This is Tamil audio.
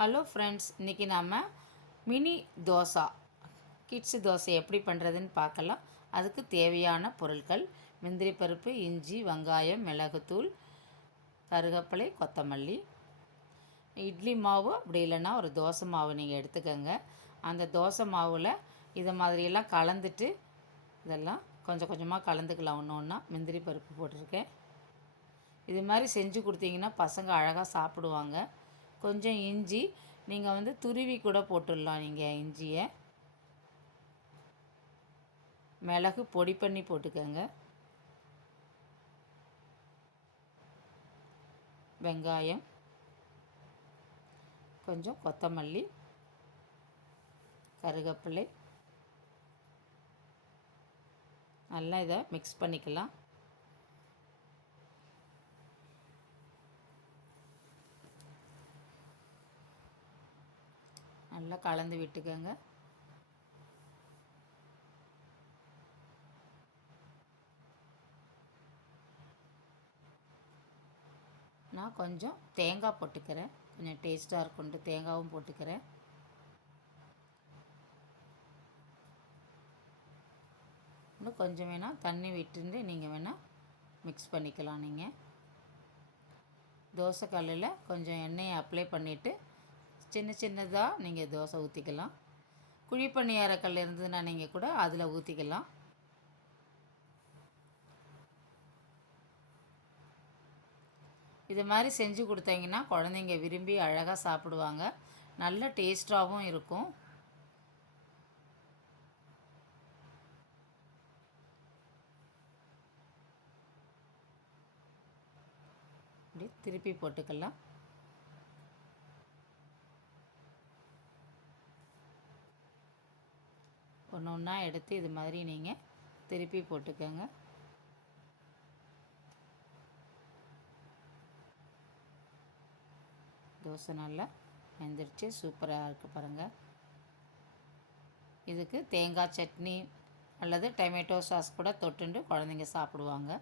ஹலோ ஃப்ரெண்ட்ஸ், இன்றைக்கி நாம் மினி தோசை கிட்ஸு தோசை எப்படி பண்ணுறதுன்னு பார்க்கலாம். அதுக்கு தேவையான பொருட்கள்: முந்திரி பருப்பு, இஞ்சி, வெங்காயம், மிளகுத்தூள், கருவேப்பிலை, கொத்தமல்லி, இட்லி மாவு, அப்படி இல்லைன்னா ஒரு தோசை மாவு நீங்கள் எடுத்துக்கோங்க. அந்த தோசை மாவில் இதை மாதிரியெல்லாம் கலந்துட்டு இதெல்லாம் கொஞ்சம் கொஞ்சமாக கலந்துக்கலாம். ஒன்று ஒன்றா முந்திரி பருப்பு போட்டிருக்கேன். இது மாதிரி செஞ்சு கொடுத்தீங்கன்னா பசங்க அழகாக சாப்பிடுவாங்க. கொஞ்சம் இஞ்சி நீங்கள் துருவி கூட போட்டுடலாம். நீங்கள் இஞ்சியை மிளகு பொடி பண்ணி போட்டுக்கோங்க. வெங்காயம், கொஞ்சம் கொத்தமல்லி, கருவேப்பிலை, நல்லா இதை மிக்ஸ் பண்ணிக்கலாம். நல்லா கலந்து விட்டுக்கோங்க. நான் கொஞ்சம் தேங்காய் போட்டுக்கிறேன். கொஞ்சம் டேஸ்ட்டாக இருக்கும்ட்டு தேங்காயும் போட்டுக்கிறேன். இன்னும் கொஞ்சம் வேணால் தண்ணி விட்டுட்டு நீங்கள் வேணால் மிக்ஸ் பண்ணிக்கலாம். நீங்கள் தோசைக்கல்லில் கொஞ்சம் எண்ணெயை அப்ளை பண்ணிவிட்டு சின்ன சின்னதாக நீங்கள் தோசை ஊற்றிக்கலாம். குழிப்பணியாரக்கல் இருந்ததுன்னா நீங்கள் கூட அதில் ஊற்றிக்கலாம். இது மாதிரி செஞ்சு கொடுத்தீங்கன்னா குழந்தைங்க விரும்பி அழகாக சாப்பிடுவாங்க. நல்ல டேஸ்ட்டாகவும் இருக்கும். இப்படி திருப்பி போட்டுக்கலாம். ஒன்று ஒன்றா எடுத்து இது மாதிரி நீங்கள் திருப்பி போட்டுக்கோங்க. தோசை நல்லா வெந்துருச்சு, சூப்பராக இருக்குது பாருங்கள். இதுக்கு தேங்காய் சட்னி அல்லது டொமேட்டோ சாஸ் கூட தொட்டுண்டு குழந்தைங்க சாப்பிடுவாங்க.